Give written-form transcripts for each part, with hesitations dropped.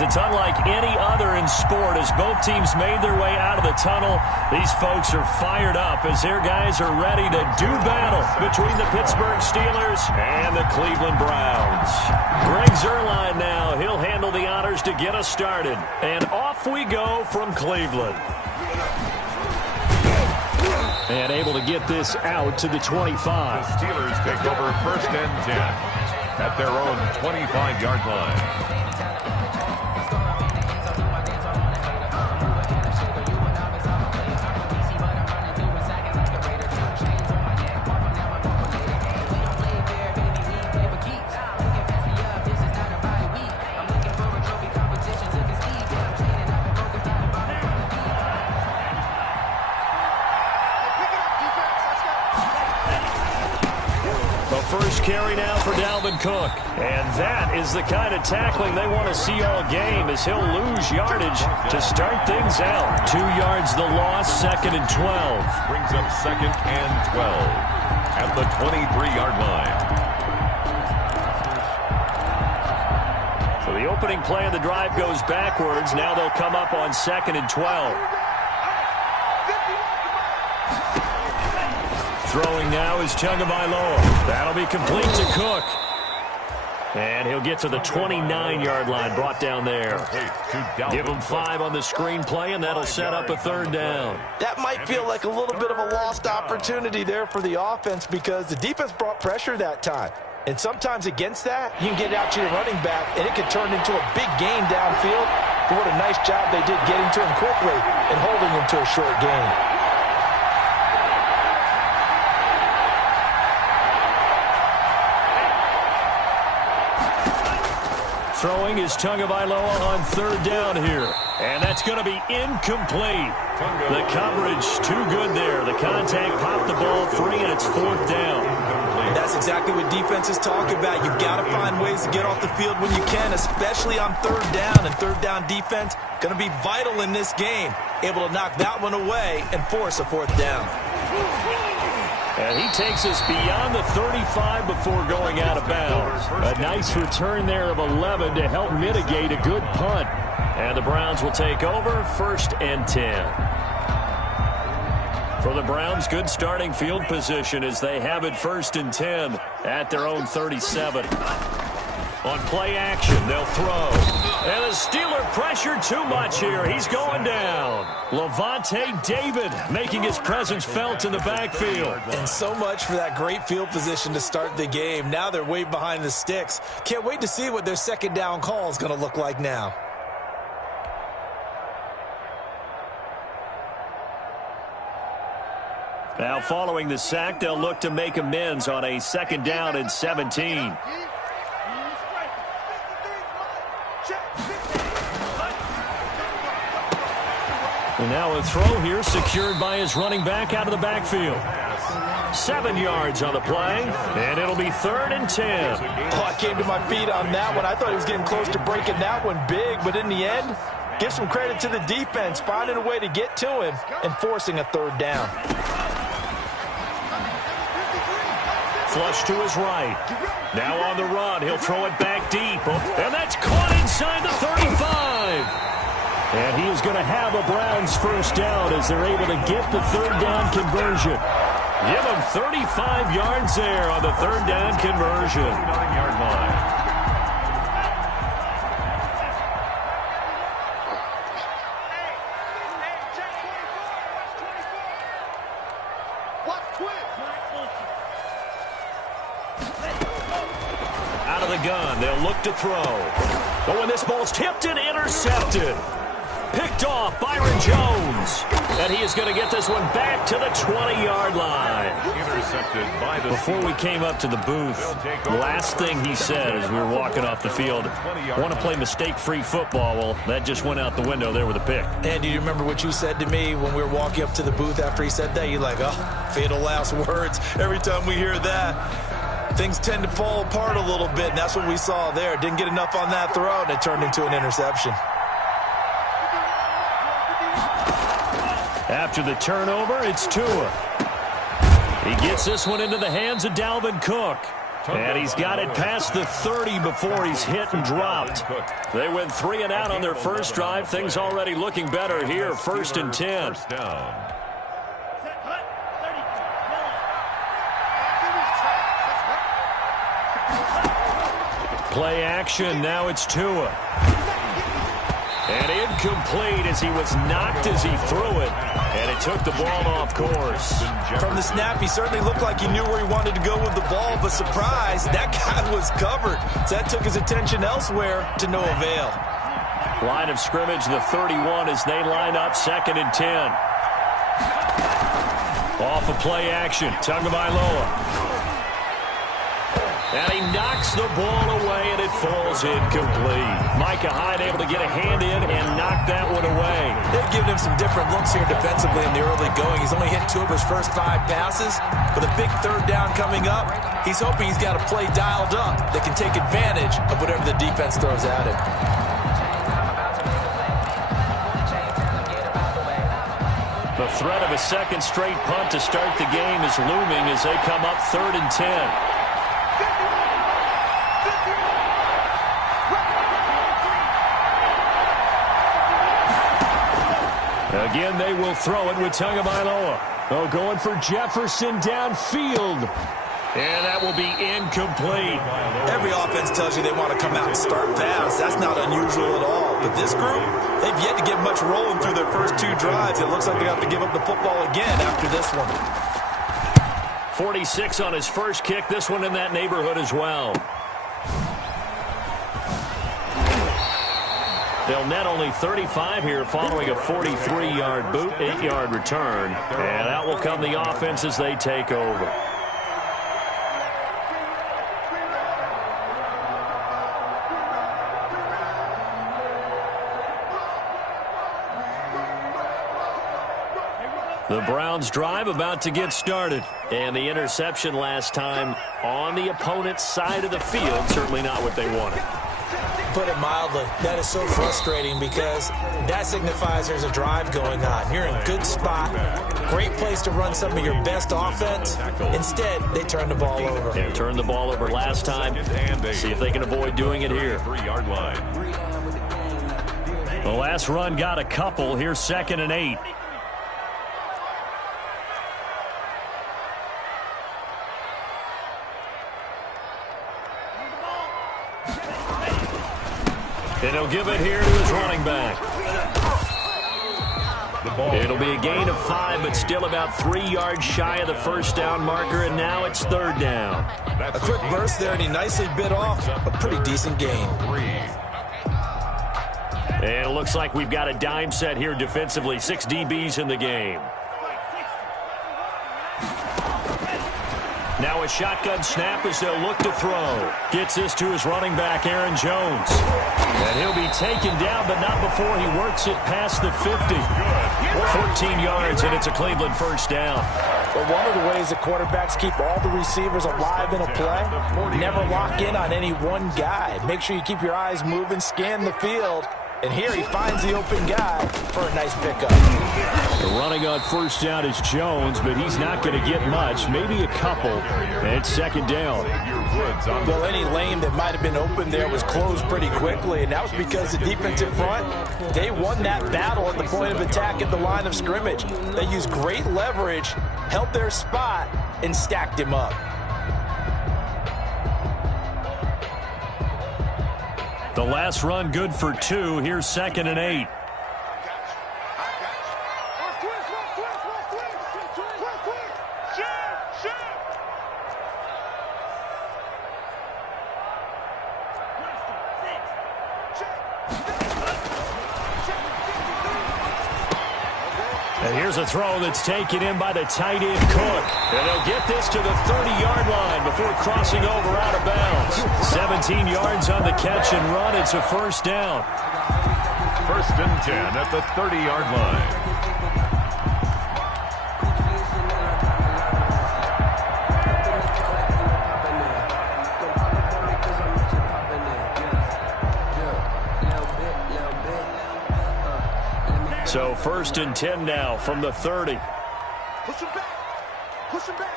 is it's unlike any other in sport. As both teams made their way out of the tunnel, these folks are fired up as their guys are ready to do battle between the Pittsburgh Steelers and the Cleveland Browns. Greg Zuerlein now. He'll handle the honors to get us started. And off we go from Cleveland. And able to get this out to the 25. The Steelers take over 1st and 10 at their own 25-yard line. First carry now for Dalvin Cook. And that is the kind of tackling they want to see all game, as he'll lose yardage to start things out. 2 yards the loss, 2nd and 12. Brings up 2nd and 12 at the 23-yard line. So the opening play of the drive goes backwards. Now they'll come up on 2nd and 12. Throwing now is Tagovailoa. That'll be complete to Cook. And he'll get to the 29-yard line, brought down there. Give him 5 on the screen play, and that'll set up a 3rd down. That might feel like a little bit of a lost opportunity there for the offense, because the defense brought pressure that time. And sometimes against that, you can get out to your running back, and it can turn into a big gain downfield. But what a nice job they did getting to him quickly and holding him to a short gain. Throwing is Tagovailoa on 3rd down here. And that's going to be incomplete. The coverage too good there. The contact popped the ball free, and it's 4th down. And that's exactly what defenses talk about. You've got to find ways to get off the field when you can, especially on 3rd down. And 3rd down defense going to be vital in this game. Able to knock that one away and force a 4th down. And he takes us beyond the 35 before going out of bounds. A nice return there of 11 to help mitigate a good punt. And the Browns will take over 1st and 10. For the Browns, good starting field position as they have it 1st and 10 at their own 37. On play action, they'll throw. And the Steeler pressure too much here. He's going down. Lavonte David making his presence felt in the backfield. And so much for that great field position to start the game. Now they're way behind the sticks. Can't wait to see what their 2nd down call is going to look like now. Now following the sack, they'll look to make amends on a 2nd down and 17. And now a throw here secured by his running back out of the backfield. 7 yards on the play, and it'll be 3rd and 10. Oh, I came to my feet on that one. I thought he was getting close to breaking that one big, but in the end, give some credit to the defense, finding a way to get to him and forcing a 3rd down. Flush to his right. Now on the run, he'll throw it back deep. And that's caught inside the 35. And he is going to have a Browns 1st down as they're able to get the 3rd down conversion. Give him 35 yards there on the 3rd down conversion. 9-yard line. Out of the gun, they'll look to throw. But when this ball's tipped and intercepted. Picked off Byron Jones. And he is going to get this one back to the 20-yard line. Intercepted by the Before we came up to the booth, the last thing he said as we were walking off the field, want to play mistake-free football. Well, that just went out the window there with a pick. And do you remember what you said to me when we were walking up to the booth after he said that? You're like, oh, fatal last words. Every time we hear that, things tend to fall apart a little bit, and that's what we saw there. Didn't get enough on that throw, and it turned into an interception. After the turnover, it's Tua. He gets this one into the hands of Dalvin Cook. And he's got it past the 30 before he's hit and dropped. They went 3 and out on their first drive. Things already looking better here. 1st and 10. First down. Play action. Now it's Tua. And incomplete as he was knocked as he threw it. And it took the ball off course. From the snap, he certainly looked like he knew where he wanted to go with the ball, but surprise, that guy was covered. So that took his attention elsewhere to no avail. Line of scrimmage, the 31 as they line up 2nd and 10. Off of play action, Tagovailoa. And he knocks the ball away, and it falls incomplete. Micah Hyde able to get a hand in and knock that one away. They've given him some different looks here defensively in the early going. He's only hit 2 of his first 5 passes. With a big 3rd down coming up, he's hoping he's got a play dialed up that can take advantage of whatever the defense throws at him. The threat of a 2nd straight punt to start the game is looming as they come up 3rd and 10. Again, they will throw it with Tagovailoa. Oh, going for Jefferson downfield. And that will be incomplete. Every offense tells you they want to come out and start fast. That's not unusual at all. But this group, they've yet to get much rolling through their first 2 drives. It looks like they have to give up the football again after this one. 46 on his first kick. This one in that neighborhood as well. They'll net only 35 here following a 43-yard boot, 8-yard return. And out will come the offense as they take over. The Browns drive about to get started. And the interception last time on the opponent's side of the field, certainly not what they wanted. Put it mildly, that is so frustrating because that signifies there's a drive going on. You're in a good spot, great place to run some of your best offense. Instead, they turn the ball over. They turned the ball over last time. See if they can avoid doing it here. 3-yard line. The last run got a couple. Here's 2nd and 8. And he'll give it here to his running back. It'll be a gain of 5, but still about 3 yards shy of the first down marker, and now it's 3rd down. A quick burst there, and he nicely bit off a pretty decent gain. And it looks like we've got a dime set here defensively. 6 DBs in the game. Now a shotgun snap as they'll look to throw. Gets this to his running back, Aaron Jones. And he'll be taken down, but not before he works it past the 50. 14 yards, and it's a Cleveland first down. But one of the ways that quarterbacks keep all the receivers alive in a play, never lock in on any one guy. Make sure you keep your eyes moving, scan the field. And here he finds the open guy for a nice pickup. The running on first down is Jones, but he's not going to get much, maybe a couple. And it's 2nd down. Well, any lane that might have been open there was closed pretty quickly, and that was because the defensive front, they won that battle at the point of attack at the line of scrimmage. They used great leverage, held their spot, and stacked him up. The last run good for 2. Here's 2nd and 8. And here's a throw that's taken in by the tight end Cook. And they'll get this to the 30-yard line before crossing over out of bounds. 17 yards on the catch and run. It's a first down. 1st and 10 at the 30-yard line. So 1st and 10 now from the 30. Push him back. Push him back.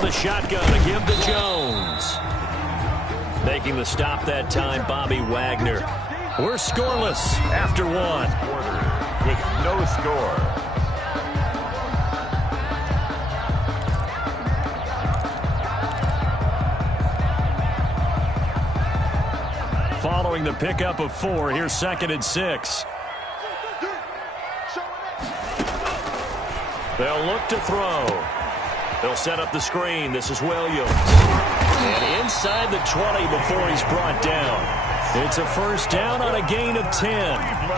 From the shotgun to give to Jones. Making the stop that time, Bobby Wagner. We're scoreless after one. Quarter with no score. Following the pickup of 4, here's 2nd and 6. They'll look to throw. They'll set up the screen. This is Williams. And inside the 20 before he's brought down. It's a first down on a gain of 10.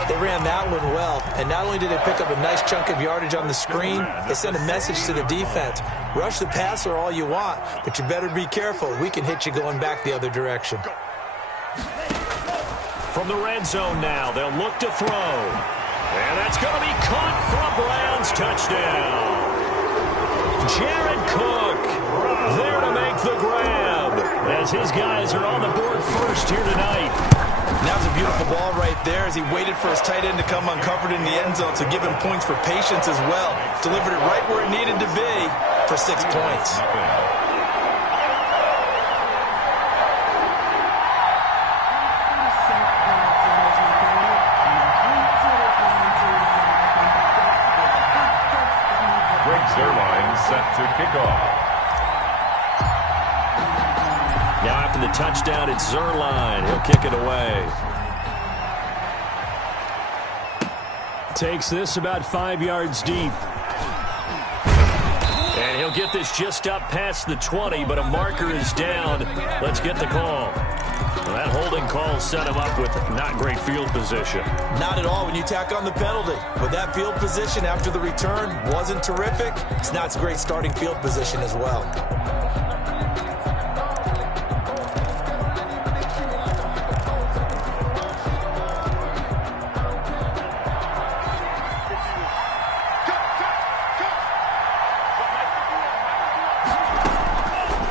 They ran that one well, and not only did they pick up a nice chunk of yardage on the screen, they sent a message to the defense. Rush the passer all you want, but you better be careful. We can hit you going back the other direction. From the red zone now, they'll look to throw. And that's going to be caught for a Browns touchdown. Jared Cook there to make the grab as his guys are on the board first here tonight. That was a beautiful ball right there as he waited for his tight end to come uncovered in the end zone, so give him points for patience as well. Delivered it right where it needed to be for 6 points. Set to kick off. Now after the touchdown, it's Zerline. He'll kick it away. Takes this about 5 yards deep. And he'll get this just up past the 20, but a marker is down. Let's get the call. Well, that holding call set him up with not great field position. Not at all when you tack on the penalty. But that field position after the return wasn't terrific. It's not a great starting field position as well.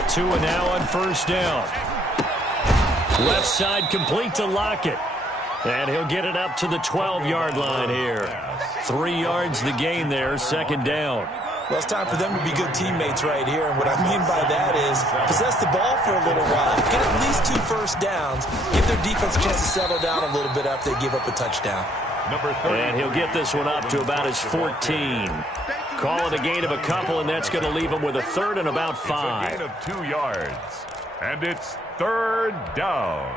Tua now on first down. Left side complete to Lockett. And he'll get it up to the 12-yard line here. 3 yards the gain there, 2nd down. Well, it's time for them to be good teammates right here. And what I mean by that is possess the ball for a little while. Get at least 2 first downs. Give their defense a chance to settle down a little bit after they give up a touchdown. And he'll get this one up to about his 14. Call it a gain of a couple, and that's going to leave him with a 3rd and about 5. It's a gain of 2 yards. And it's 3rd down.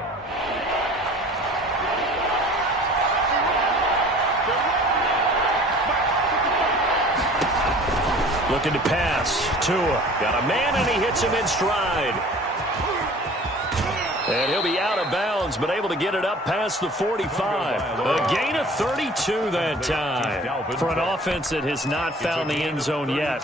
Looking to pass. Tua got a man, and he hits him in stride. And he'll be out of bounds, but able to get it up past the 45. A gain of 32 that time. For an offense that has not found the end zone yet,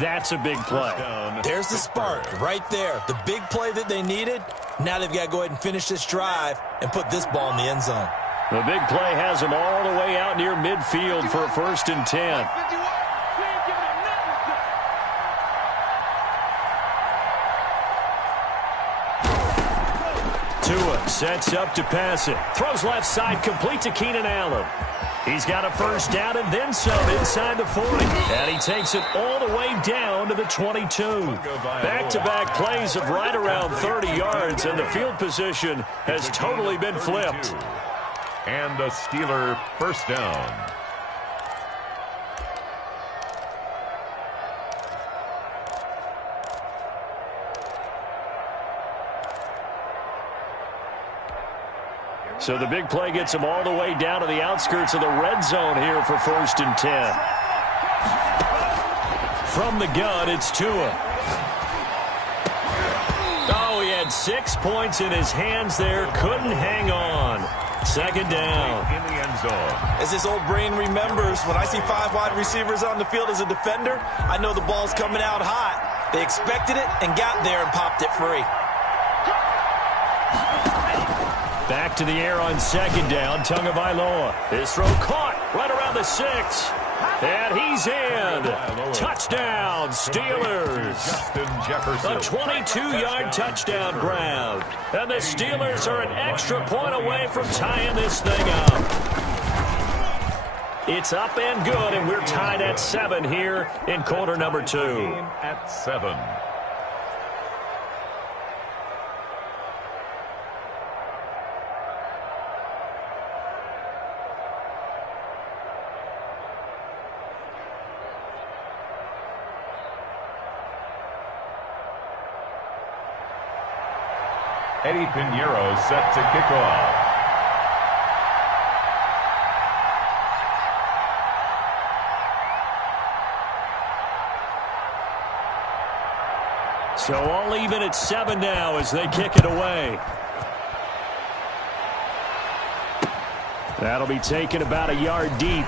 that's a big play. There's the spark right there. The big play that they needed. Now they've got to go ahead and finish this drive and put this ball in the end zone. The big play has them all the way out near midfield for a 1st and 10. Tua sets up to pass it. Throws left side, complete to Keenan Allen. He's got a first down and then some inside the 40. And he takes it all the way down to the 22. Back-to-back plays of right around 30 yards, and the field position has totally been flipped. And a Steeler first down. So the big play gets him all the way down to the outskirts of the red zone here for 1st and 10. From the gun, it's Tua. Oh, he had 6 points in his hands there. Couldn't hang on. 2nd down. In the end zone. As his old brain remembers, when I see 5 wide receivers on the field as a defender, I know the ball's coming out hot. They expected it and got there and popped it free. Back to the air on 2nd down. Tagovailoa. His throw caught right around the 6. And he's in. Touchdown, Steelers. Justin Jefferson. A 22-yard touchdown grab. And the Steelers are an extra point away from tying this thing up. It's up and good, and we're tied at 7 here in quarter number 2. At 7. Eddie Pinheiro set to kick off. So all even at 7 now as they kick it away. That'll be taken about a yard deep.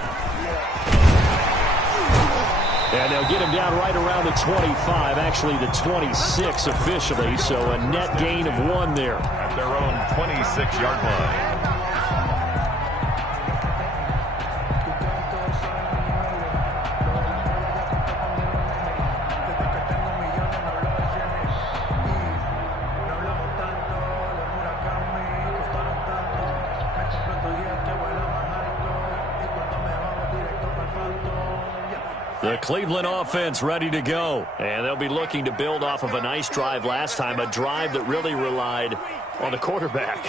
And they'll get him down right around the 25, actually the 26 officially, so a net gain of 1 there. At their own 26-yard line. The Cleveland offense ready to go. And they'll be looking to build off of a nice drive last time, a drive that really relied on the quarterback.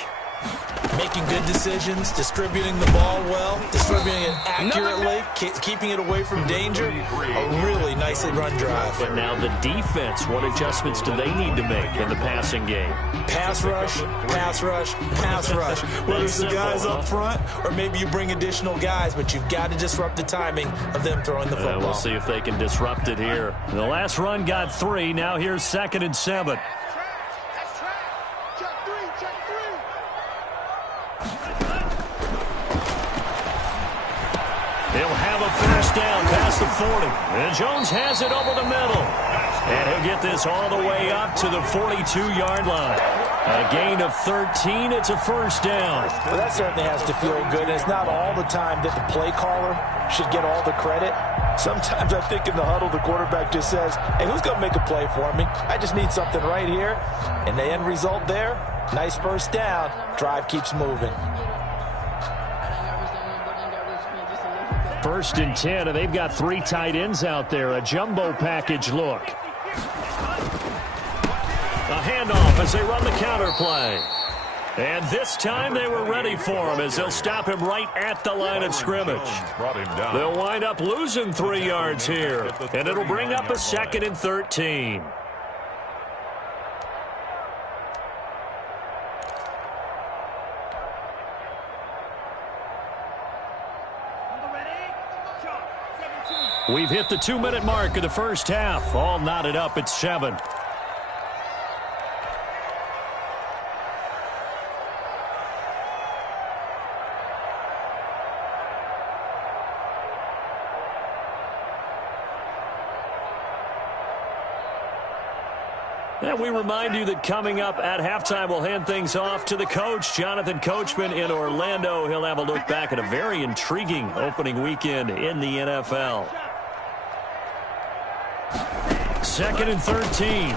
Making good decisions, distributing the ball well, distributing it accurately, keeping it away from danger. A really nicely run drive. But now the defense, what adjustments do they need to make in the passing game? Pass rush, pass rush, pass rush. Whether it's the guys up front or maybe you bring additional guys, but you've got to disrupt the timing of them throwing the football. We'll see if they can disrupt it here. The last run got 3. Now here's 2nd and 7. He'll have a first down past the 40. And Jones has it over the middle. And he'll get this all the way up to the 42-yard line. A gain of 13. It's a first down. Well, that certainly has to feel good. And it's not all the time that the play caller should get all the credit. Sometimes I think in the huddle, the quarterback just says, hey, who's going to make a play for me? I just need something right here. And the end result there, nice first down. Drive keeps moving. 1st and 10, and they've got 3 tight ends out there. A jumbo package look. A handoff as they run the counter play. And this time they were ready for him as they'll stop him right at the line of scrimmage. They'll wind up losing 3 yards here, and it'll bring up a 2nd and 13. We've hit the 2-minute mark of the first half. All knotted up at 7. And we remind you that coming up at halftime, we'll hand things off to the coach, Jonathan Coachman in Orlando. He'll have a look back at a very intriguing opening weekend in the NFL. 2nd and 13.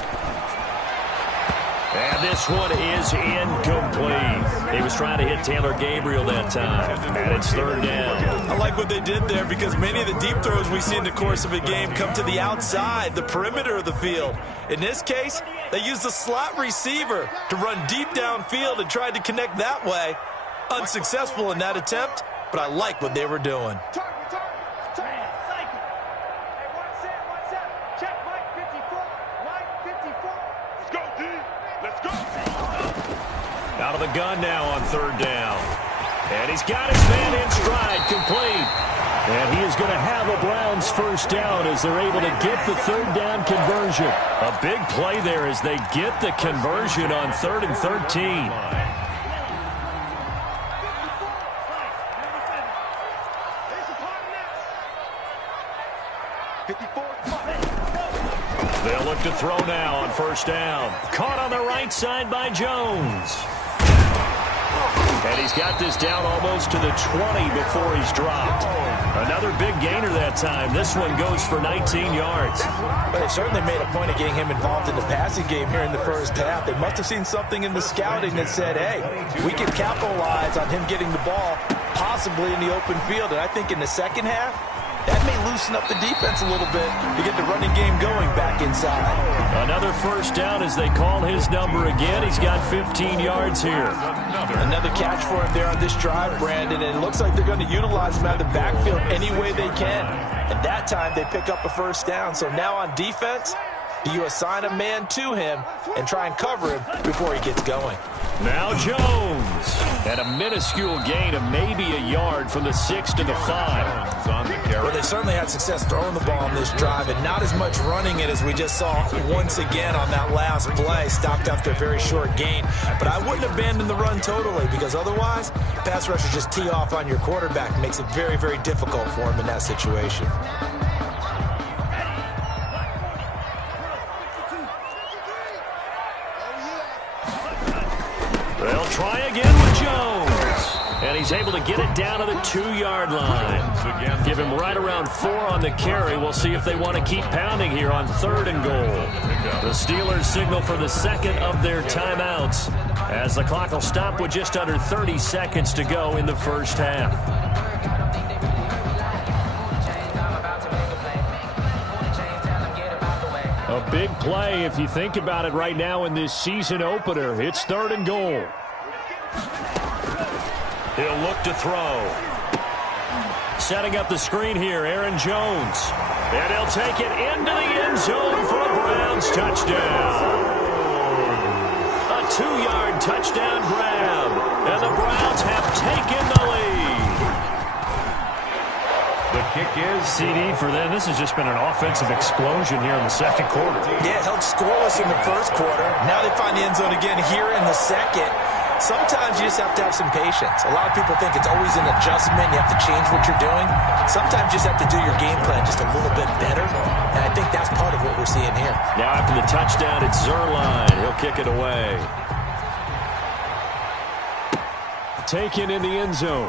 And this one is incomplete. He was trying to hit Taylor Gabriel that time. And it's 3rd down. I like what they did there because many of the deep throws we see in the course of a game come to the outside, the perimeter of the field. In this case, they used the slot receiver to run deep downfield and tried to connect that way. Unsuccessful in that attempt, but I like what they were doing. Out of the gun now on 3rd down. And he's got his man in stride, complete. And he is going to have a Browns first down as they're able to get the 3rd down conversion. A big play there as they get the conversion on 3rd and 13. They'll look to throw now on 1st down. Caught on the right side by Jones. And he's got this down almost to the 20 before he's dropped. Another big gainer that time. This one goes for 19 yards. But they certainly made a point of getting him involved in the passing game here in the first half. They must have seen something in the scouting that said, hey, we can capitalize on him getting the ball possibly in the open field. And I think in the second half, that may loosen up the defense a little bit to get the running game going back inside. Another first down as they call his number again. He's got 15 yards here. Another catch for him there on this drive, Brandon, and it looks like they're going to utilize him out of the backfield any way they can. And that time they pick up a first down. So now on defense, do you assign a man to him and try and cover him before he gets going? Now Jones. And a minuscule gain of maybe a yard from the 6 to the 5. Well, they certainly had success throwing the ball on this drive and not as much running it as we just saw once again on that last play. Stopped after a very short gain. But I wouldn't abandon the run totally because otherwise, pass rushers just tee off on your quarterback. It makes it very, very difficult for him in that situation. They'll try again with Jones. And he's able to get it down to the 2-yard line. Give him right around 4 on the carry. We'll see if they want to keep pounding here on 3rd and goal. The Steelers signal for the second of their timeouts as the clock will stop with just under 30 seconds to go in the first half. A big play if you think about it right now in this season opener. It's 3rd and goal. He'll look to throw. Setting up the screen here, Aaron Jones. And he'll take it into the end zone for a Browns touchdown. A 2-yard touchdown grab. And the Browns have taken the lead. The kick is CD for them. This has just been an offensive explosion here in the second quarter. Yeah, held scoreless in the first quarter. Now they find the end zone again here in the second. Sometimes you just have to have some patience. A lot of people think it's always an adjustment. You have to change what you're doing. Sometimes you just have to do your game plan just a little bit better. And I think that's part of what we're seeing here. Now after the touchdown, it's Zerline. He'll kick it away. Taken in the end zone.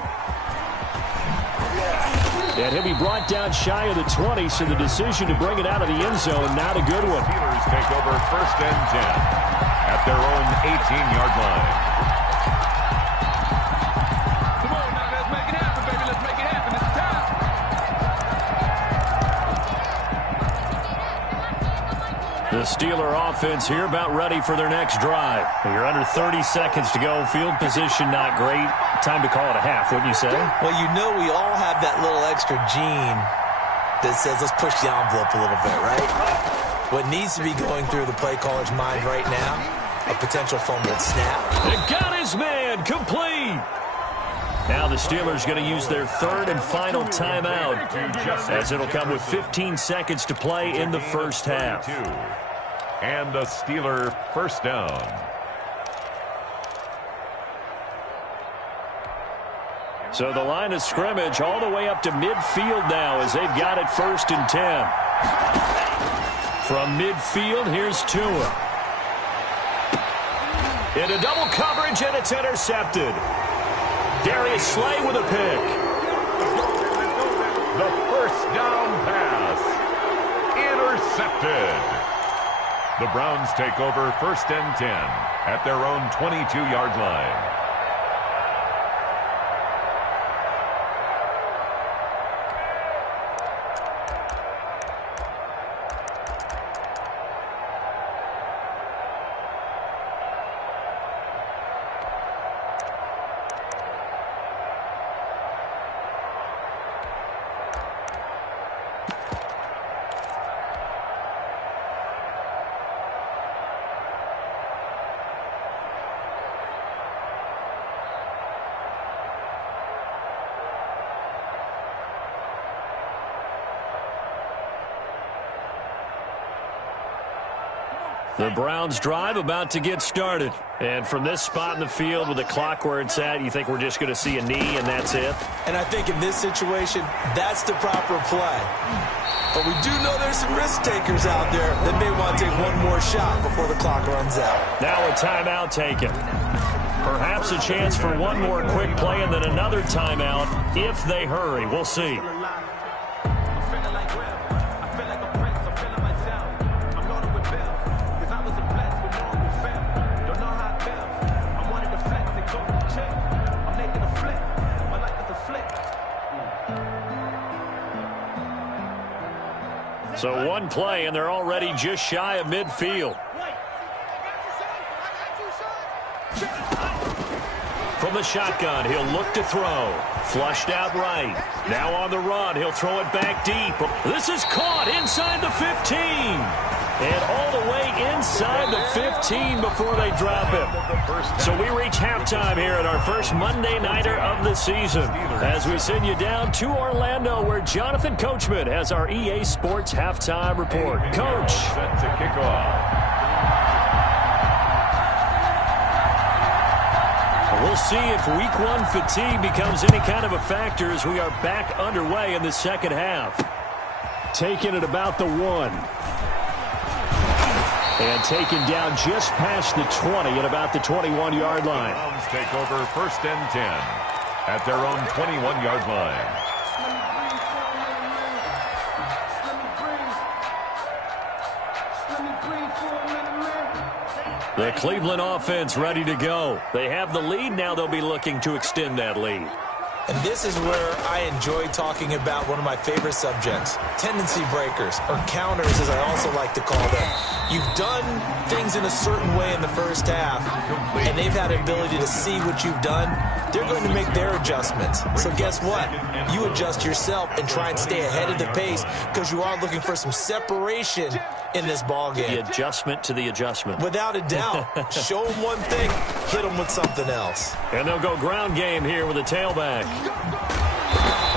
And he'll be brought down shy of the 20, so the decision to bring it out of the end zone, not a good one. Steelers take over 1st and 10 at their own 18-yard line. The Steeler offense here about ready for their next drive. You're under 30 seconds to go. Field position not great. Time to call it a half, wouldn't you say? Well, you know we all have that little extra gene that says let's push the envelope a little bit, right? What needs to be going through the play caller's mind right now, a potential fumbled snap. It got his man complete. Now the Steelers going to use their 3rd and final timeout as it'll come with 15 seconds to play in the first half. And a Steeler first down. So the line of scrimmage all the way up to midfield now as they've got it 1st and 10. From midfield, here's Tua. Into double coverage, and it's intercepted. Darius Slay with a pick. The first down pass. Intercepted. The Browns take over 1st and 10 at their own 22-yard line. The Browns drive about to get started. And from this spot in the field with the clock where it's at, you think we're just going to see a knee and that's it? And I think in this situation, that's the proper play. But we do know there's some risk takers out there that may want to take one more shot before the clock runs out. Now a timeout taken. Perhaps a chance for one more quick play and then another timeout if they hurry. We'll see. So one play, and they're already just shy of midfield. From the shotgun, he'll look to throw. Flushed out right. Now on the run, he'll throw it back deep. This is caught inside the 15. And all the way inside the 15 before they drop him. So we reach halftime here at our first Monday Nighter of the season as we send you down to Orlando where Jonathan Coachman has our EA Sports Halftime Report. Coach. Set to kick off. We'll see if week one fatigue becomes any kind of a factor as we are back underway in the second half. Taking it about the 1. And taken down just past the 20 at about the 21-yard line. Browns take over first and 10 at their own 21-yard line. The Cleveland offense ready to go. They have the lead. Now they'll be looking to extend that lead. And this is where I enjoy talking about one of my favorite subjects, tendency breakers, or counters as I also like to call them. You've done things in a certain way in the first half, and they've had an ability to see what you've done. They're going to make their adjustments. So guess what? You adjust yourself and try and stay ahead of the pace because you are looking for some separation in this ball game. The adjustment to the adjustment. Without a doubt. Show them one thing, hit them with something else. And they'll go ground game here with a tailback.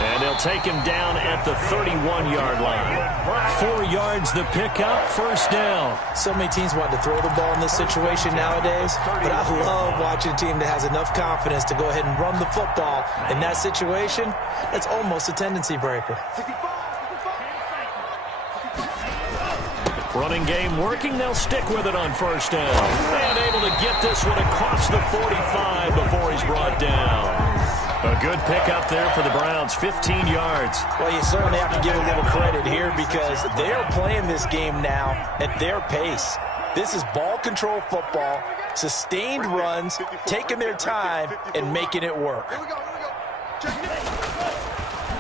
And they'll take him down at the 31-yard line. 4 yards the pickup, first down. So many teams want to throw the ball in this situation nowadays, but I love watching a team that has enough confidence to go ahead and run the football. In that situation, it's almost a tendency breaker. Running game working, they'll stick with it on first down. And able to get this one across the 45 before he's brought down. A good pickup there for the Browns, 15 yards. Well, you certainly have to give a little credit here because they're playing this game now at their pace. This is ball control football, sustained runs, taking their time, and making it work.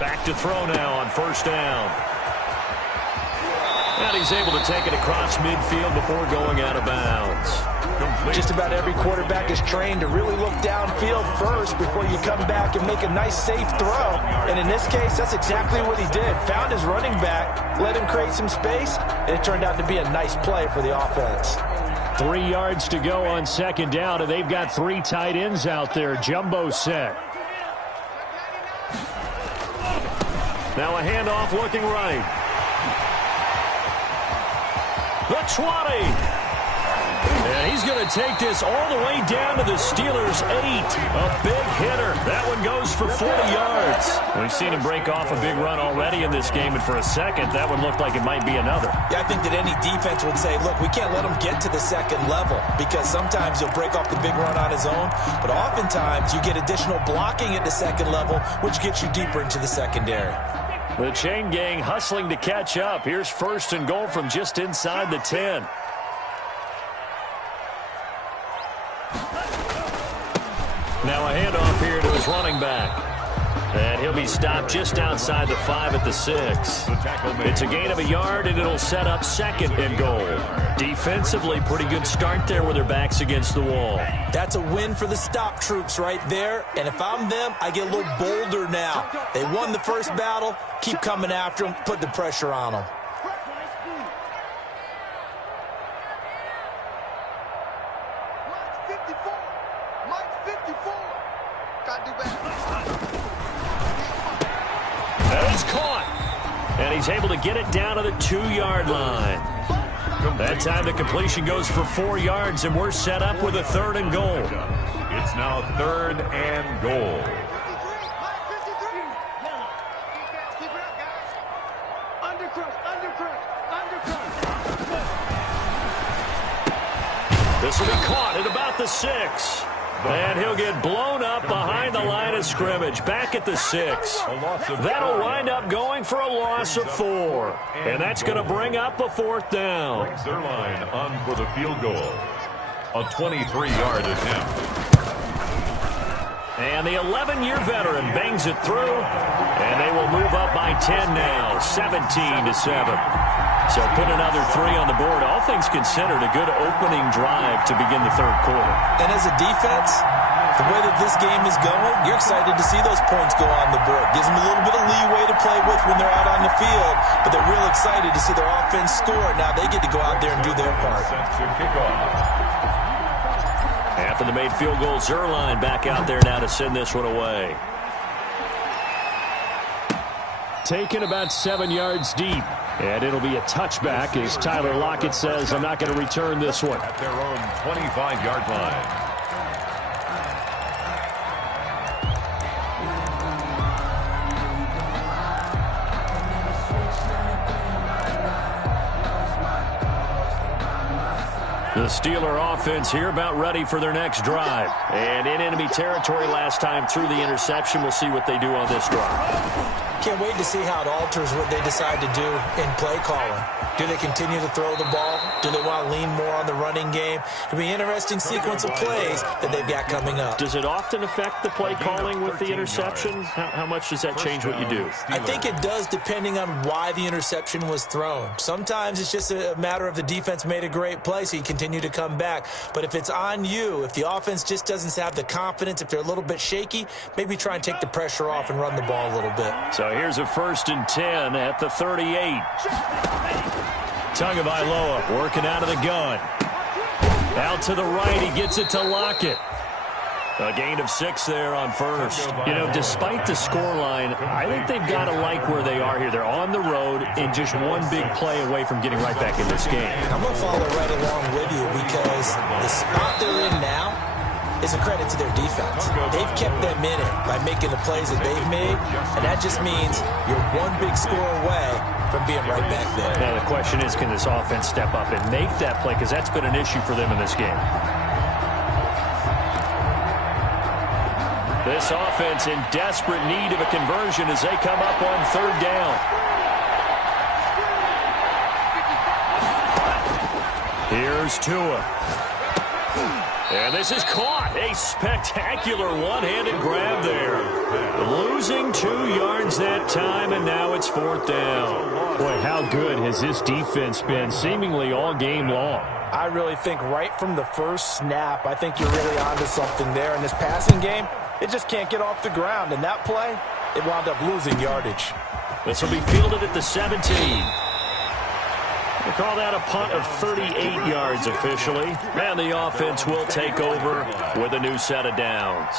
Back to throw now on first down. And he's able to take it across midfield before going out of bounds. Just about every quarterback is trained to really look downfield first before you come back and make a nice, safe throw. And in this case, that's exactly what he did. Found his running back, let him create some space, and it turned out to be a nice play for the offense. 3 yards to go on second down, and they've got 3 tight ends out there. Jumbo set. Now a handoff looking right. The 20. And he's going to take this all the way down to the Steelers' 8. A big hitter. That one goes for 40 yards. We've seen him break off a big run already in this game, and for a second, that one looked like it might be another. Yeah, I think that any defense would say, look, we can't let him get to the second level because sometimes he'll break off the big run on his own, but oftentimes you get additional blocking at the second level, which gets you deeper into the secondary. The chain gang hustling to catch up. Here's first and goal from just inside the 10. Now a handoff here to his running back. And he'll be stopped just outside the 5 at the 6. It's a gain of a yard, and it'll set up second and goal. Defensively, pretty good start there with their backs against the wall. That's a win for the stop troops right there. And if I'm them, I get a little bolder now. They won the first battle. Keep coming after them. Put the pressure on them. That's caught. And he's able to get it down to the 2-yard line. That time the completion goes for 4 yards, and we're set up with a 3rd and goal. It's now 3rd and goal. This will be caught at about the 6. And he'll get blown up behind the line of scrimmage, back at the 6. That'll wind up going for a loss of 4. And that's going to bring up a 4th down. Brings their line on for the field goal. A 23-yard attempt. And the 11-year veteran bangs it through. And they will move up by 10 now, 17-7. So put another 3 on the board. All things considered, a good opening drive to begin the 3rd quarter. And as a defense, The way that this game is going, you're excited to see those points go on the board. Gives them a little bit of leeway to play with when they're out on the field, but they're real excited to see their offense score. Now they get to go out there and do their part. After the made field goal, Zerline back out there now to send this one away. Taken about 7 yards deep. And it'll be a touchback as Tyler Lockett says, I'm not going to return this one. At their own 25-yard line. The Steeler offense here about ready for their next drive. And in enemy territory last time through the interception. We'll see what they do on this drive. Can't wait to see how it alters what they decide to do in play calling. Do they continue to throw the ball? Do they want to lean more on the running game? It'll be an interesting sequence of plays that they've got coming up. Does it often affect the play calling with the interception? How much does that change what you do? I think it does depending on why the interception was thrown. Sometimes it's just a matter of the defense made a great play, so you continue to come back. But if it's on you, if the offense just doesn't have the confidence, if they're a little bit shaky, maybe try and take the pressure off and run the ball a little bit. So here's a 1st and 10 at the 38. Tagovailoa working out of the gun. Out to the right, he gets it to Lockett. A gain of 6 there on first. You know, despite the scoreline, I think they've got to like where they are here. They're on the road and just one big play away from getting right back in this game. I'm going to follow right along with you because the spot they're in now is a credit to their defense. They've kept them in it by making the plays that they've made, and that just means you're one big score away from being right back there. Now the question is, can this offense step up and make that play? Because that's been an issue for them in this game. This offense in desperate need of a conversion as they come up on 3rd down. Here's Tua. And this is caught. A spectacular one-handed grab there. Losing 2 yards that time, and now it's 4th down. Boy, how good has this defense been seemingly all game long? I really think right from the first snap, I think you're really onto something there. In this passing game, it just can't get off the ground. And that play, it wound up losing yardage. This will be fielded at the 17. They call that a punt of 38 yards officially. And the offense will take over with a new set of downs.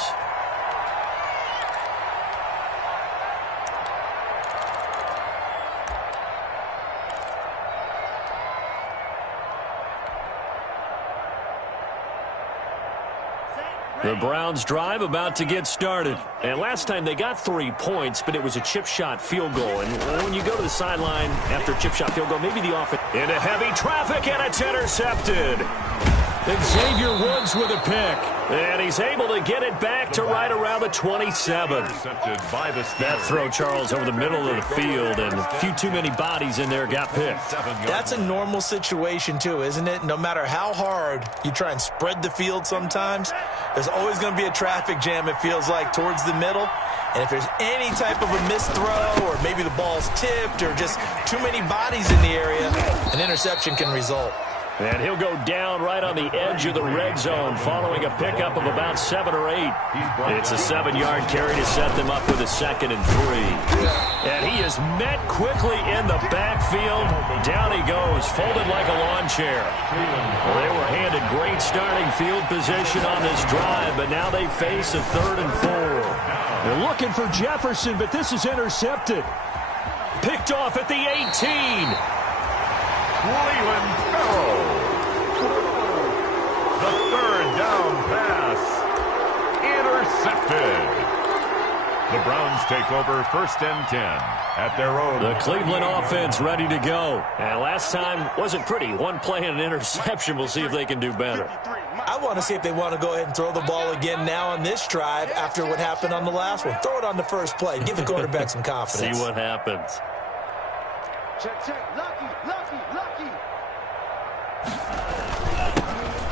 The Browns drive about to get started. And last time they got 3 points, but it was a chip shot field goal. And when you go to the sideline after a chip shot field goal, maybe the offense into heavy traffic, and it's intercepted. Xavier Woods with a pick. And he's able to get it back to right around the 27. That throw, Charles, over the middle of the field, and a few too many bodies in there got picked. That's a normal situation, too, isn't it? No matter how hard you try and spread the field sometimes, there's always going to be a traffic jam, it feels like, towards the middle. And if there's any type of a missed throw, or maybe the ball's tipped, or just too many bodies in the area, an interception can result. And he'll go down right on the edge of the red zone following a pickup of about 7 or 8. It's a 7-yard carry to set them up with a 2nd and 3. And he is met quickly in the backfield. Down he goes, folded like a lawn chair. Well, they were handed great starting field position on this drive, but now they face a 3rd and 4. They're looking for Jefferson, but this is intercepted. Picked off at the 18. Leland Farrell. The 3rd down pass. Intercepted. The Browns take over 1st and 10 at their own. The Cleveland offense ready to go. And last time wasn't pretty. 1 play and an interception. We'll see if they can do better. I want to see if they want to go ahead and throw the ball again now on this drive after what happened on the last one. Throw it on the first play. Give the quarterback some confidence. See what happens. Check. Lucky.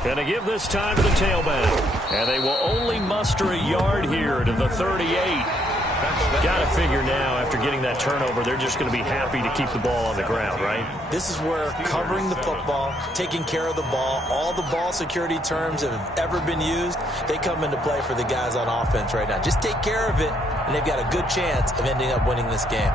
Gonna give this time to the tailback. And they will only muster a yard here to the 38. Got to figure now, after getting that turnover, they're just going to be happy to keep the ball on the ground, right? This is where covering the football, taking care of the ball, all the ball security terms that have ever been used, they come into play for the guys on offense right now. Just take care of it, and they've got a good chance of ending up winning this game.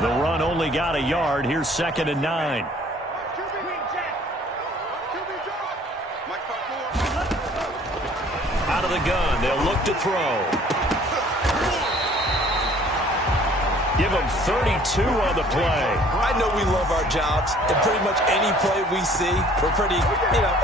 The run only got a yard. Here's 2nd and 9. Out of the gun, they'll look to throw. Give them 32 on the play. I know we love our jobs, and pretty much any play we see, we're pretty,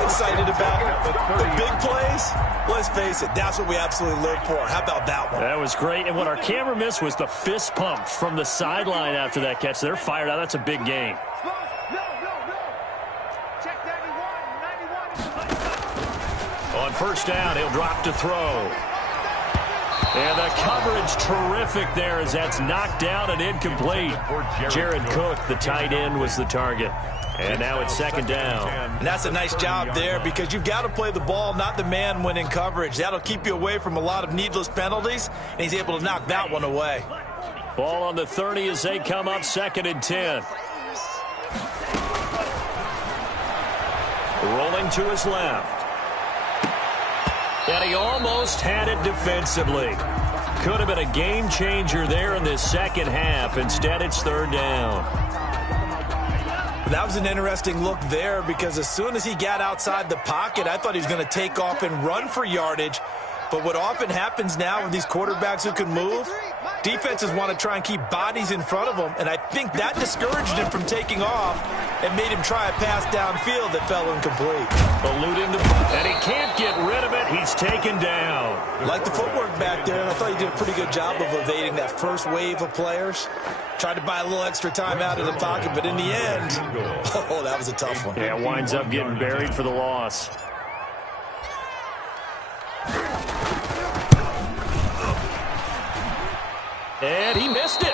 excited about it. The big plays, let's face it, that's what we absolutely live for. How about that one? That was great, and what our camera missed was the fist pump from the sideline after that catch. They're fired out. That's a big gain. Check 91. On first down, he'll drop to throw. And the coverage terrific there as that's knocked down and incomplete. Jared Cook, the tight end, was the target. And now it's 2nd down. And that's a nice job there because you've got to play the ball, not the man when in coverage. That'll keep you away from a lot of needless penalties, and he's able to knock that one away. Ball on the 30 as they come up 2nd and 10. Rolling to his left. And he almost had it defensively. Could have been a game changer there in this second half. Instead, it's 3rd down. That was an interesting look there because as soon as he got outside the pocket, I thought he was going to take off and run for yardage. But what often happens now with these quarterbacks who can move, defenses want to try and keep bodies in front of them, and I think that discouraged him from taking off and made him try a pass downfield that fell incomplete. Eluding and he can't get rid of it. He's taken down. Like the footwork back there, and I thought he did a pretty good job of evading that first wave of players. Tried to buy a little extra time out of the pocket, but in the end, oh, that was a tough one. Yeah, winds up getting buried for the loss. And he missed it.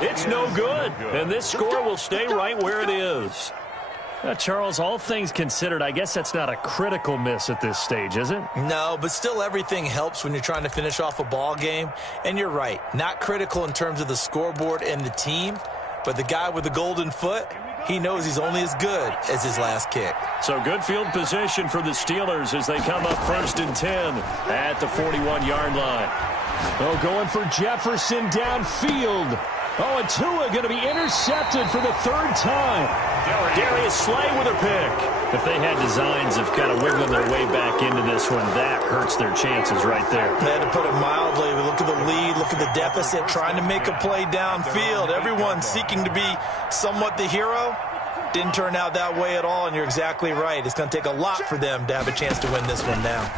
It's no good. And this score will stay right where it is. Charles, all things considered, I guess that's not a critical miss at this stage, is it? No, but still everything helps when you're trying to finish off a ball game. And you're right, not critical in terms of the scoreboard and the team, but the guy with the golden foot, he knows he's only as good as his last kick. So good field position for the Steelers as they come up 1st and 10 at the 41-yard line. Oh, going for Jefferson downfield. Oh, and Tua going to be intercepted for the 3rd time. Darius Slay with a pick. If they had designs of kind of wiggling their way back into this one, that hurts their chances right there. They had to put it mildly. Look at the lead, look at the deficit, trying to make a play downfield. Everyone seeking to be somewhat the hero. Didn't turn out that way at all, and you're exactly right. It's going to take a lot for them to have a chance to win this one now.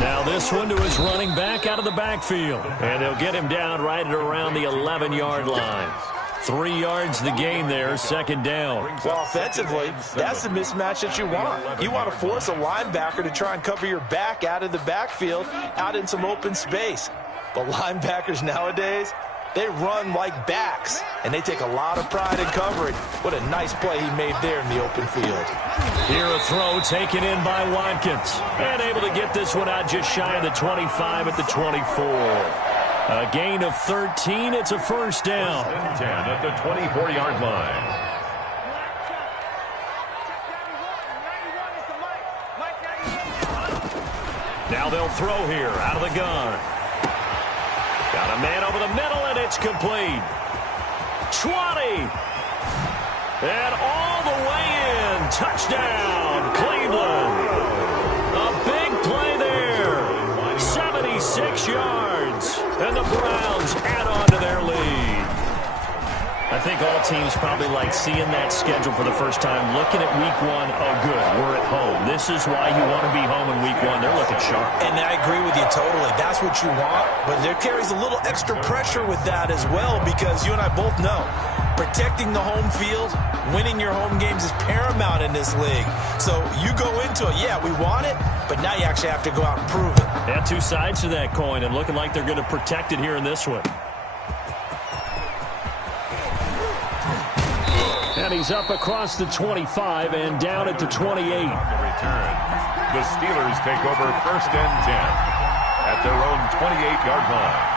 Now this one to his running back out of the backfield. And they'll get him down right at around the 11-yard line. 3 yards the gain there, 2nd down. Well, offensively, that's the mismatch that you want. You want to force a linebacker to try and cover your back out of the backfield, out in some open space. But linebackers nowadays, they run like backs, and they take a lot of pride in coverage. What a nice play he made there in the open field. Here a throw taken in by Watkins. And able to get this one out just shy of the 25 at the 24. A gain of 13. It's a 1st down. 10 at the 24-yard line. Now they'll throw here out of the gun. Got a man over the middle, and it's complete. 20. And all the way in. Touchdown, Cleveland. A big play there. 76 yards. And the Browns add on to their lead. I think all teams probably like seeing that schedule for the first time, looking at week 1. Oh, good, we're at home. This is why you want to be home in week 1. They're looking sharp. And I agree with you totally. That's what you want. But there carries a little extra pressure with that as well because you and I both know protecting the home field, winning your home games is paramount in this league. So you go into it, yeah, we want it, but now you actually have to go out and prove it. Yeah, 2 sides to that coin, and looking like they're going to protect it here in this one. And he's up across the 25 and down at the 28. Return. The Steelers take over 1st and 10 at their own 28-yard line.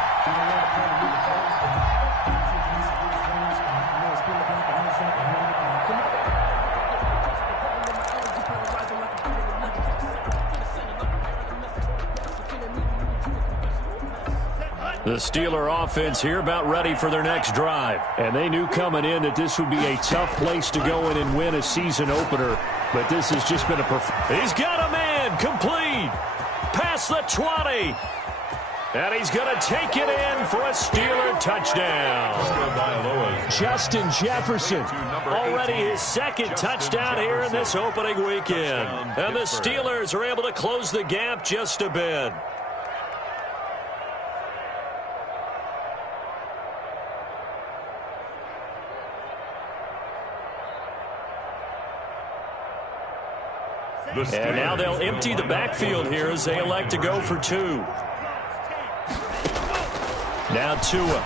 The Steeler offense here about ready for their next drive. And they knew coming in that this would be a tough place to go in and win a season opener. But this has just been He's got a man complete. Past the 20. And he's going to take it in for a Steeler touchdown. Justin Jefferson, already his second touchdown here in this opening weekend. And the Steelers are able to close the gap just a bit. And now they'll empty the backfield here as they elect to go for 2. Now Tua.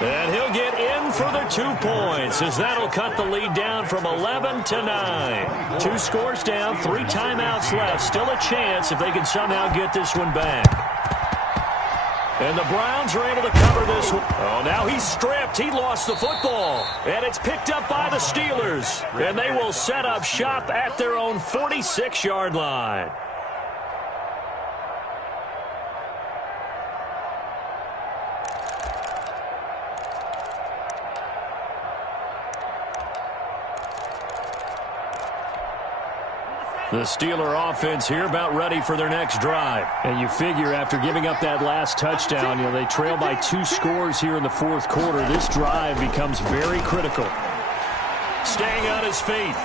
And he'll get in for the 2 points as that'll cut the lead down from 11 to 9. 2 scores down, 3 timeouts left. Still a chance if they can somehow get this one back. And the Browns are able to cover this one. Oh, now he's stripped. He lost the football. And it's picked up by the Steelers. And they will set up shop at their own 46-yard line. The Steeler offense here about ready for their next drive. And you figure after giving up that last touchdown, they trail by 2 scores here in the 4th quarter. This drive becomes very critical. Staying on his feet.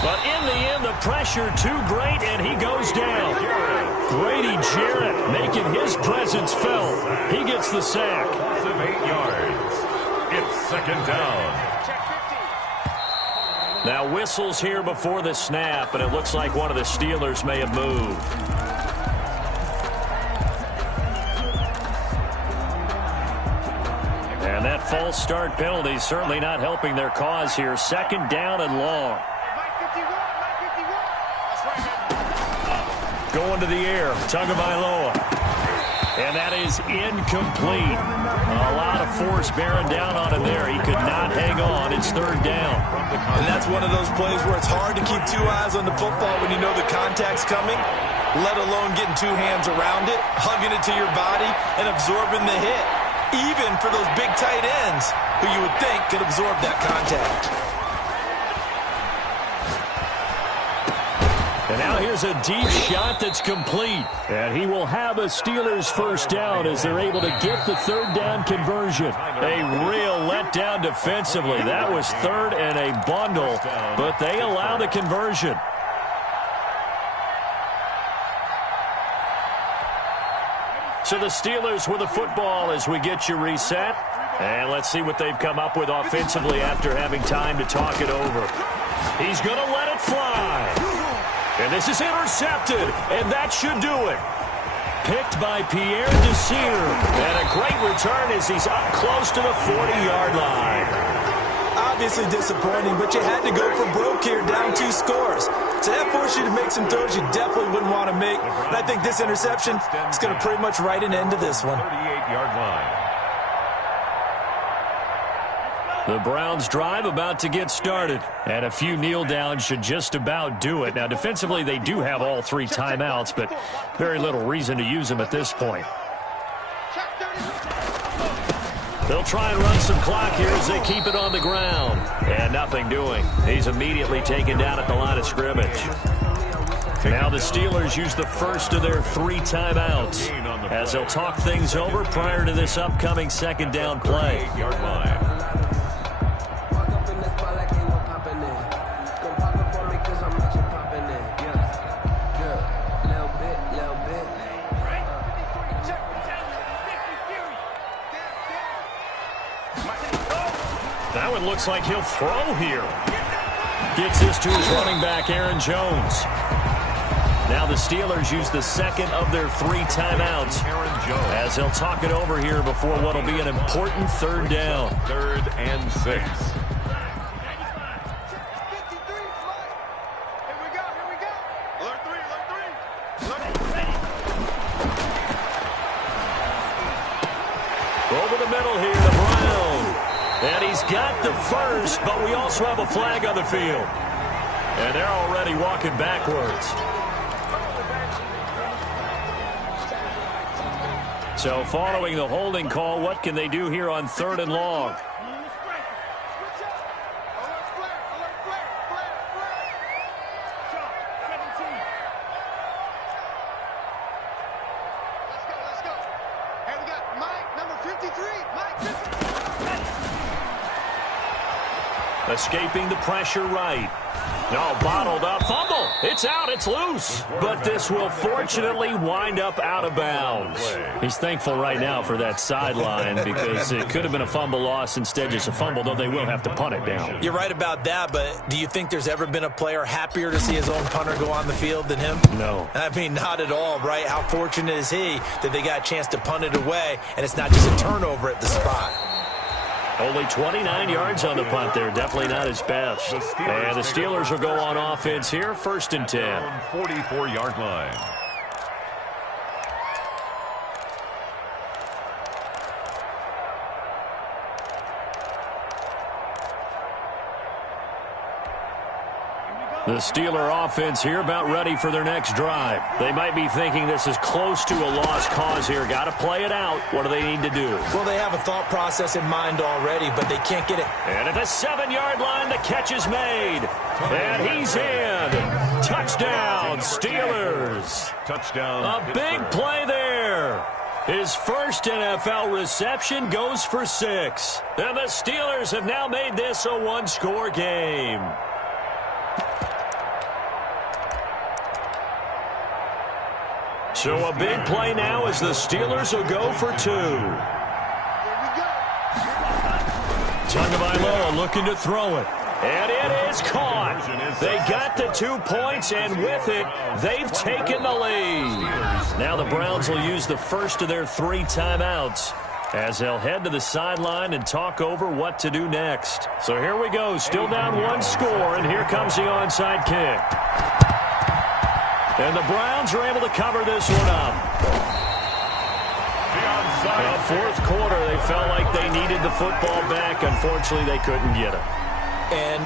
But in the end, the pressure too great, and he goes down. Grady Jarrett making his presence felt. He gets the sack. 8 yards. It's 2nd down. Now whistles here before the snap, and it looks like one of the Steelers may have moved. And that false start penalty certainly not helping their cause here. 2nd down and long. Going to the air, Tagovailoa. And that is incomplete. A lot of force bearing down on him there. He could not hang on. It's 3rd down. And that's one of those plays where it's hard to keep 2 eyes on the football when you know the contact's coming, let alone getting 2 hands around it, hugging it to your body, and absorbing the hit. Even for those big tight ends who you would think could absorb that contact. And now here's a deep shot that's complete. And he will have a Steelers 1st down as they're able to get the 3rd down conversion. A real letdown defensively. That was 3rd and a bundle, but they allow the conversion. So the Steelers with the football as we get you reset. And let's see what they've come up with offensively after having time to talk it over. He's going to let it fly. And this is intercepted, and that should do it. Picked by Pierre Desir. And a great return as he's up close to the 40-yard line. Obviously disappointing, but you had to go for broke here, down 2 scores. So that forced you to make some throws you definitely wouldn't want to make. And I think this interception is going to pretty much write an end to this one. 38-yard line. The Browns drive about to get started. And a few kneel downs should just about do it. Now, defensively, they do have all 3 timeouts, but very little reason to use them at this point. They'll try and run some clock here as they keep it on the ground. And nothing doing. He's immediately taken down at the line of scrimmage. Now the Steelers use the first of their 3 timeouts as they'll talk things over prior to this upcoming 2nd down play. 38-yard line. Now it looks like he'll throw here. Gets this to his running back, Aaron Jones. Now the Steelers use the second of their 3 timeouts as they'll talk it over here before what will be an important third down. 3rd and 6. Here we go. Alert 3. Over the middle here, the Brown. And he's got the first, but we also have a flag on the field. And they're already walking backwards. So following the holding call, what can they do here on 3rd and long? Escaping the pressure right. No, bottled up. Fumble. It's out. It's loose. But this will fortunately wind up out of bounds. He's thankful right now for that sideline because it could have been a fumble loss. Instead, just a fumble, though they will have to punt it down. You're right about that, but do you think there's ever been a player happier to see his own punter go on the field than him? No. I mean, not at all, right? How fortunate is he that they got a chance to punt it away, and it's not just a turnover at the spot. Only 29 yards on the punt there. Definitely not his best. And the Steelers will go on offense here, 1st and 10. 44-yard line. The Steeler offense here about ready for their next drive. They might be thinking this is close to a lost cause here. Got to play it out. What do they need to do? Well, they have a thought process in mind already, but they can't get it. And at the 7-yard line, the catch is made. And he's in. Touchdown, Steelers. Touchdown. A big play there. His first NFL reception goes for 6. And the Steelers have now made this a 1-score game. So a big play now as the Steelers will go for 2. Tagovailoa looking to throw it. And it is caught. They got the 2 points, and with it, they've taken the lead. Now the Browns will use the first of their 3 timeouts as they'll head to the sideline and talk over what to do next. So here we go. Still down 1 score, and here comes the onside kick. And the Browns are able to cover this one up. The 4th quarter, they felt like they needed the football back. Unfortunately, they couldn't get it. And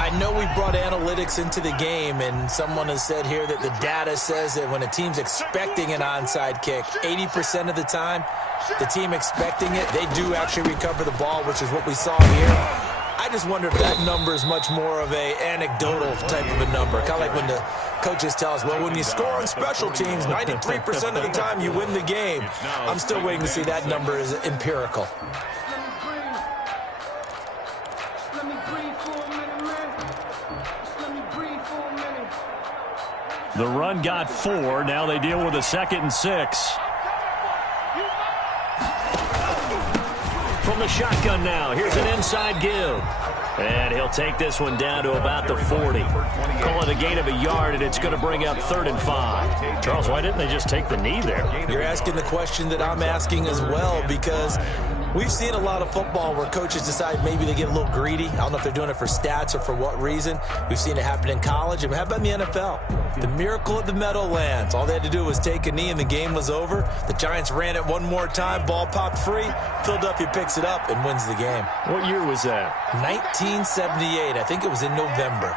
I know we brought analytics into the game, and someone has said here that the data says that when a team's expecting an onside kick, 80% of the time, the team expecting it, they do actually recover the ball, which is what we saw here. I just wonder if that number is much more of a anecdotal type of a number. Kind of like when the coaches tell us, well, when you score on special teams, 93% of the time you win the game. I'm still waiting to see that number is empirical. The run got 4. Now they deal with a 2nd and 6. From the shotgun now. Here's an inside give. And he'll take this one down to about the 40. Call it a gain of a yard, and it's going to bring up 3rd and 5. Charles, why didn't they just take the knee there? You're asking the question that I'm asking as well, because we've seen a lot of football where coaches decide maybe they get a little greedy. I don't know if they're doing it for stats or for what reason. We've seen it happen in college, and how about in the NFL? The miracle of the Meadowlands. All they had to do was take a knee, and the game was over. The Giants ran it one more time. Ball popped free. Philadelphia picks it up and wins the game. What year was that? 1978. I think it was in November.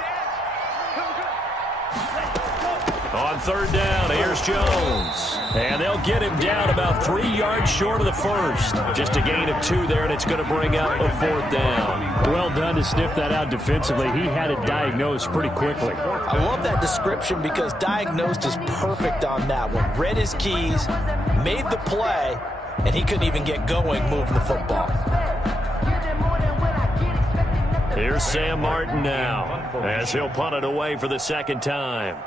On 3rd down, here's Jones. And they'll get him down about 3 yards short of the first. Just a gain of 2 there, and it's going to bring up a 4th down. Well done to sniff that out defensively. He had it diagnosed pretty quickly. I love that description because diagnosed is perfect on that one. Read his keys, made the play, and he couldn't even get going moving the football. Here's Sam Martin now as he'll punt it away for the 2nd time.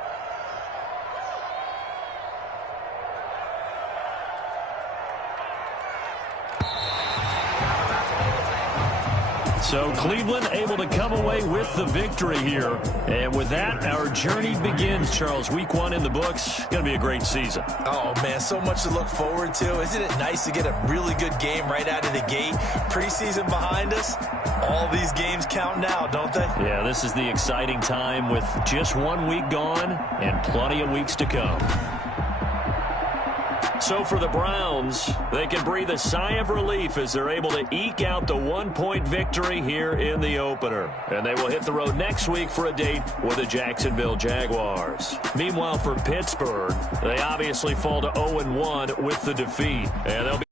So Cleveland able to come away with the victory here. And with that, our journey begins, Charles. Week 1 in the books. Going to be a great season. Oh, man, so much to look forward to. Isn't it nice to get a really good game right out of the gate? Preseason behind us. All these games count now, don't they? Yeah, this is the exciting time with just 1 week gone and plenty of weeks to come. So for the Browns, they can breathe a sigh of relief as they're able to eke out the 1-point victory here in the opener. And they will hit the road next week for a date with the Jacksonville Jaguars. Meanwhile, for Pittsburgh, they obviously fall to 0-1 with the defeat. And they'll be